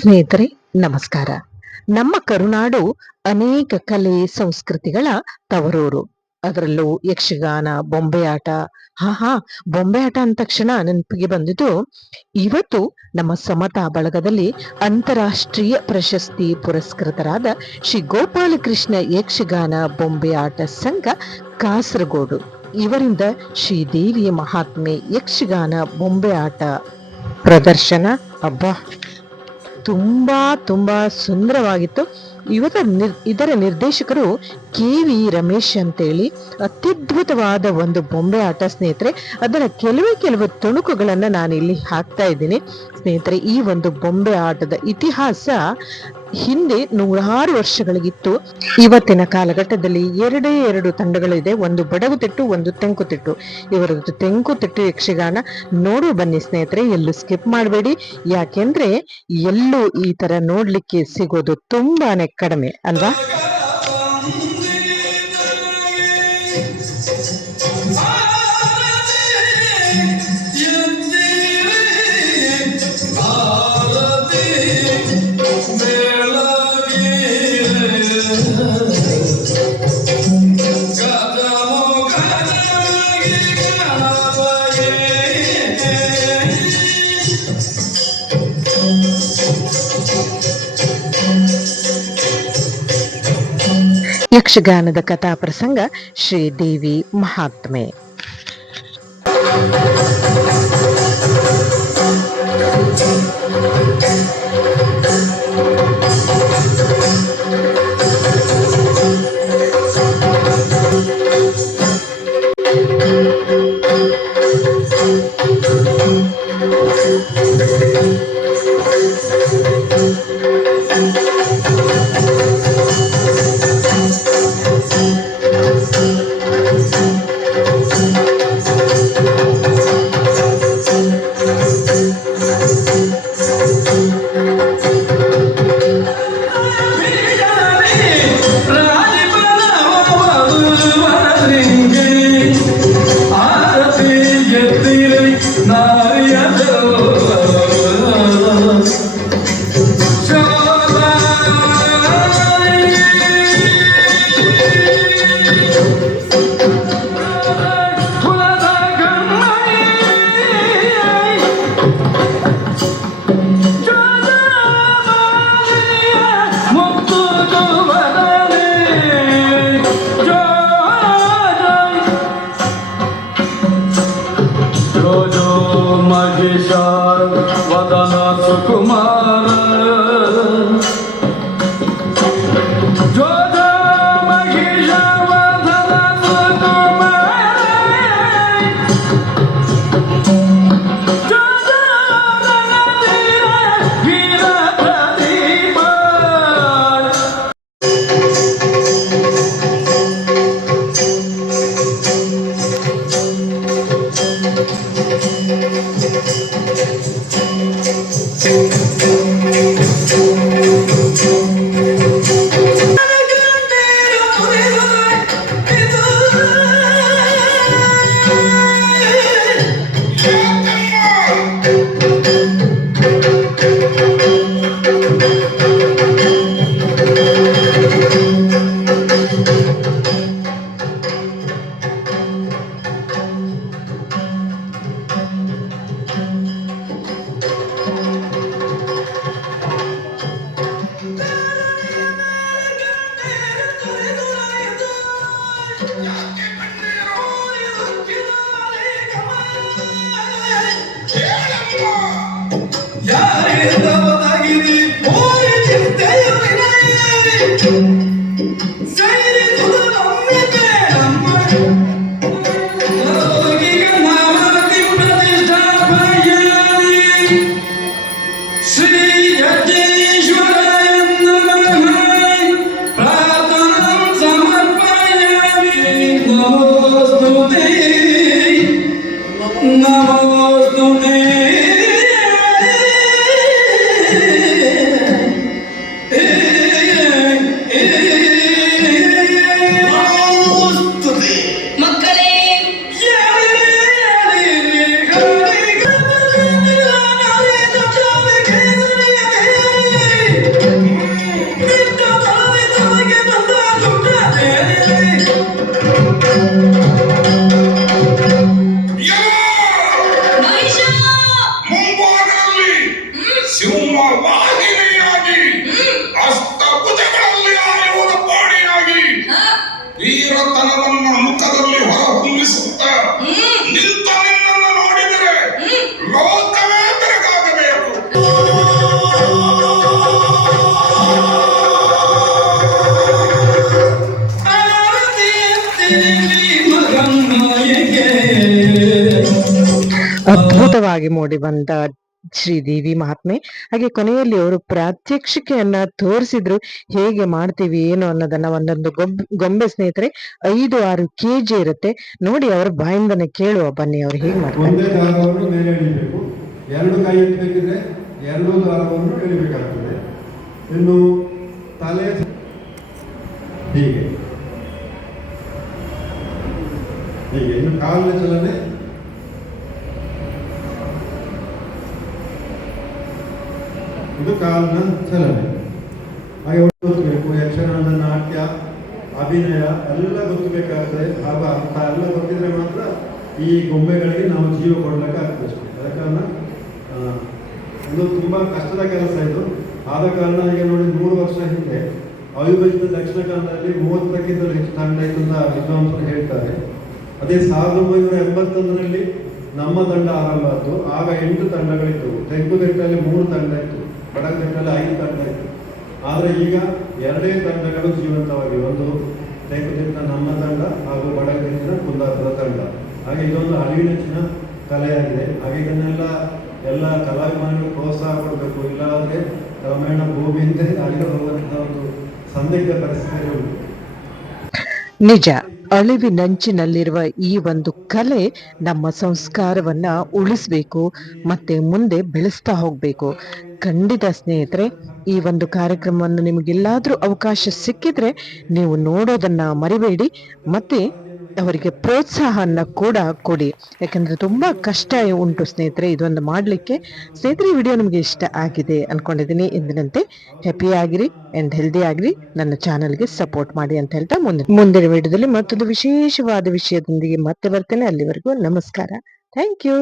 ಸ್ನೇಹಿತರೆ ನಮಸ್ಕಾರ. ನಮ್ಮ ಕರುನಾಡು ಅನೇಕ ಕಲೆ ಸಂಸ್ಕೃತಿಗಳ ತವರೂರು. ಅದರಲ್ಲೂ ಯಕ್ಷಗಾನ, ಬೊಂಬೆ ಆಟ. ಬೊಂಬೆ ಆಟ ಅಂದ ತಕ್ಷಣ ನೆನಪಿಗೆ ಬಂದಿದ್ದು, ಇವತ್ತು ನಮ್ಮ ಸಮತಾ ಬಳಗದಲ್ಲಿ ಅಂತಾರಾಷ್ಟ್ರೀಯ ಪ್ರಶಸ್ತಿ ಪುರಸ್ಕೃತರಾದ ಶ್ರೀ ಗೋಪಾಲಕೃಷ್ಣ ಯಕ್ಷಗಾನ ಬೊಂಬೆ ಆಟ ಸಂಘ ಕಾಸರಗೋಡು ಇವರಿಂದ ಶ್ರೀದೇವಿಯ ಮಹಾತ್ಮೆ ಯಕ್ಷಗಾನ ಬೊಂಬೆ ಆಟ ಪ್ರದರ್ಶನ. ತುಂಬಾ ಸುಂದರವಾಗಿತ್ತು. ಇದರ ನಿರ್ದೇಶಕರು KV ರಮೇಶ್ ಅಂತೇಳಿ. ಅತ್ಯದ್ಭುತವಾದ ಒಂದು ಬೊಂಬೆ ಆಟ ಸ್ನೇಹಿತರೆ. ಅದರ ಕೆಲವು ತುಣುಕುಗಳನ್ನ ನಾನು ಇಲ್ಲಿ ಹಾಕ್ತಾ ಇದ್ದೀನಿ ಸ್ನೇಹಿತರೆ. ಈ ಒಂದು ಬೊಂಬೆ ಆಟದ ಇತಿಹಾಸ ಹಿಂದೆ 100 ವರ್ಷಗಳಿಗಿತ್ತು. ಇವತ್ತಿನ ಕಾಲಘಟ್ಟದಲ್ಲಿ ಎರಡು ತಂಡಗಳಿದೆ, ಒಂದು ಬಡಗುತಿಟ್ಟು, ಒಂದು ತೆಂಕುತಿಟ್ಟು. ಇವರದ್ದು ತೆಂಕುತಿಟ್ಟು ಯಕ್ಷಗಾನ ನೋಡು ಬನ್ನಿ ಸ್ನೇಹಿತರೆ. ಎಲ್ಲೂ ಸ್ಕಿಪ್ ಮಾಡಬೇಡಿ, ಯಾಕೆಂದ್ರೆ ಎಲ್ಲೂ ಈ ತರ ನೋಡ್ಲಿಕ್ಕೆ ಸಿಗೋದು ತುಂಬಾನೇ ಕಡಿಮೆ ಅಲ್ವಾ. ಯಕ್ಷಗಾನದ ಕಥಾ ಪ್ರಸಂಗ ಶ್ರೀದೇವಿ ಮಹಾತ್ಮೆ. ಸಿಂಹ ವಾಹಿನಿಯಾಗಿ ಅಷ್ಟಭುಜಗಳಲ್ಲಿ ಆಯುಧ ಪಾಣಿಯಾಗಿ ವೀರತನವನ್ನ ಮುಖದಲ್ಲಿ ಹೊರಹೊಮ್ಮಿಸುತ್ತ ನಿಂತ ನಿನ್ನನ್ನು ನೋಡಿದರೆ ಲೋಕವೇ ಬೆರಗಾಗಬೇಕು. ಅದ್ಭುತವಾಗಿ ಮೂಡಿ ಬಂದ ಶ್ರೀದೇವಿ ಮಹಾತ್ಮೆ. ಹಾಗೆ ಕೊನೆಯಲ್ಲಿ ಅವರು ಪ್ರಾತ್ಯಕ್ಷಿಕೆಯನ್ನ ತೋರಿಸಿದ್ರು, ಹೇಗೆ ಮಾಡ್ತೀವಿ ಏನು ಅನ್ನೋದನ್ನ. ಒಂದೊಂದು ಗೊಂಬೆ ಸ್ನೇಹಿತರೆ 5-6 kg ಇರುತ್ತೆ ನೋಡಿ, ಅವ್ರ ಬಾಯಿಂದನೇ ಕೇಳುವ ಬನ್ನಿ ಅವ್ರು ಹೇಗೆ ಮಾಡ್ತಾರೆ. ಒಂದೇ ದಾರವನ್ನು ಮೇಲೆ ಎಳಿಬೇಕು, 2 ಕೈ ಎತ್ತಬೇಕಿದ್ರೆ 2 ದಾರವನ್ನು ಎಳಿಬೇಕಾಗ್ತದೆ. ಇನ್ನು ತಲೆ ಹೀಗೆ ಹೀಗೆ. ಇನ್ನು ಕಾಲಿನ ಚಲನೆ ಇದು ಕಾಲಿನ ಚಲನೆ. ಹಾಗೆ ಗೊತ್ತಬೇಕು, ಯಕ್ಷಗಾನದ ನಾಟ್ಯ ಅಭಿನಯ ಎಲ್ಲ ಗೊತ್ತಬೇಕಾದ್ರೆ ಹಾಗೂ ಅರ್ಥ ಎಲ್ಲ ಗೊತ್ತಿದ್ರೆ ಮಾತ್ರ ಈ ಗೊಂಬೆಗಳಿಗೆ ನಾವು ಜೀವ ಕೊಡ್ಲಿಕ್ಕೆ ಆಗ್ತದೆ. ಆದ ಕಾರಣ ಇದು ತುಂಬ ಕಷ್ಟದ ಕೆಲಸ ಇದು. ಆದ ಕಾರಣ ಈಗ ನೋಡಿ, 100 ವರ್ಷ ಹಿಂದೆ ಅವಿಭಜಿತ ದಕ್ಷಿಣ ಕನ್ನಡದಲ್ಲಿ 30ಕ್ಕಿಂತಲೂ ಹೆಚ್ಚು ತಂಡ ಇತ್ತು ಅಂತ ವಿದ್ವಾಂಸರು ಹೇಳ್ತಾರೆ. ಅದೇ 1981ರಲ್ಲಿ ನಮ್ಮ ತಂಡ ಆರಂಭ ಆಯಿತು. ಆಗ 8 ತಂಡಗಳಿದ್ದವು. ತೆಂಕುತಿಟ್ಟಲ್ಲಿ 3 ತಂಡ ಇತ್ತು, ಬಡಗತಿಟ್ಟಲ್ಲಿ 5 ತಂಡ ಇತ್ತು. ಆದರೆ ಈಗ 2 ತಂಡಗಳು ಜೀವಂತವಾಗಿವೆ. ಒಂದು ತೆಂಕುತಿಟ್ಟ ನಮ್ಮ ತಂಡ ಹಾಗೂ ಬಡಗತಿಟ್ಟಿನ ಕುಂದಾಪುರ ತಂಡ. ಹಾಗೆ ಇದೊಂದು ಅಳಿವಿನಚ್ಚಿನ ಕಲೆಯಾಗಿದೆ. ಹಾಗೆ ಇದನ್ನೆಲ್ಲ ಎಲ್ಲ ಕಲಾಭಿಮಾನಿಗಳು ಪ್ರೋತ್ಸಾಹ ಕೊಡಬೇಕು. ಇಲ್ಲಾದರೆ ಕ್ರಮೇಣ ಭೂಮಿಯಿಂದ ಅಳಿದು ಹೋಗುವಂಥ ಒಂದು ಸಂದಿಗ್ಧ ಪರಿಸ್ಥಿತಿ ಉಂಟು. ನಿಜ, ಅಳಿವಿನಂಚಿನಲ್ಲಿರುವ ಈ ಒಂದು ಕಲೆ ನಮ್ಮ ಸಂಸ್ಕಾರವನ್ನ ಉಳಿಸ್ಬೇಕು ಮತ್ತೆ ಮುಂದೆ ಬೆಳೆಸ್ತಾ ಹೋಗ್ಬೇಕು. ಖಂಡಿತ ಸ್ನೇಹಿತರೆ, ಈ ಒಂದು ಕಾರ್ಯಕ್ರಮವನ್ನು ನಿಮಗೆಲ್ಲಾದ್ರೂ ಅವಕಾಶ ಸಿಕ್ಕಿದ್ರೆ ನೀವು ನೋಡೋದನ್ನ ಮರಿಬೇಡಿ, ಮತ್ತೆ ಅವರಿಗೆ ಪ್ರೋತ್ಸಾಹನ ಕೂಡ ಕೊಡಿ. ಯಾಕಂದ್ರೆ ತುಂಬಾ ಕಷ್ಟ ಉಂಟು ಸ್ನೇಹಿತರೆ ಇದೊಂದು ಮಾಡ್ಲಿಕ್ಕೆ. ಸ್ನೇಹಿತರೆ, ಈ ವಿಡಿಯೋ ನಿಮ್ಗೆ ಇಷ್ಟ ಆಗಿದೆ ಅನ್ಕೊಂಡಿದ್ದೀನಿ. ಎಂದಿನಂತೆ ಹ್ಯಾಪಿ ಆಗಿರಿ ಅಂಡ್ ಹೆಲ್ದಿ ಆಗಿರಿ. ನನ್ನ ಚಾನಲ್ಗೆ ಸಪೋರ್ಟ್ ಮಾಡಿ ಅಂತ ಹೇಳ್ತಾ ಮುಂದಿನ ವಿಡಿಯೋದಲ್ಲಿ ಮತ್ತೊಂದು ವಿಶೇಷವಾದ ವಿಷಯದೊಂದಿಗೆ ಮತ್ತೆ ಬರ್ತೇನೆ. ಅಲ್ಲಿವರೆಗೂ ನಮಸ್ಕಾರ. Thank you.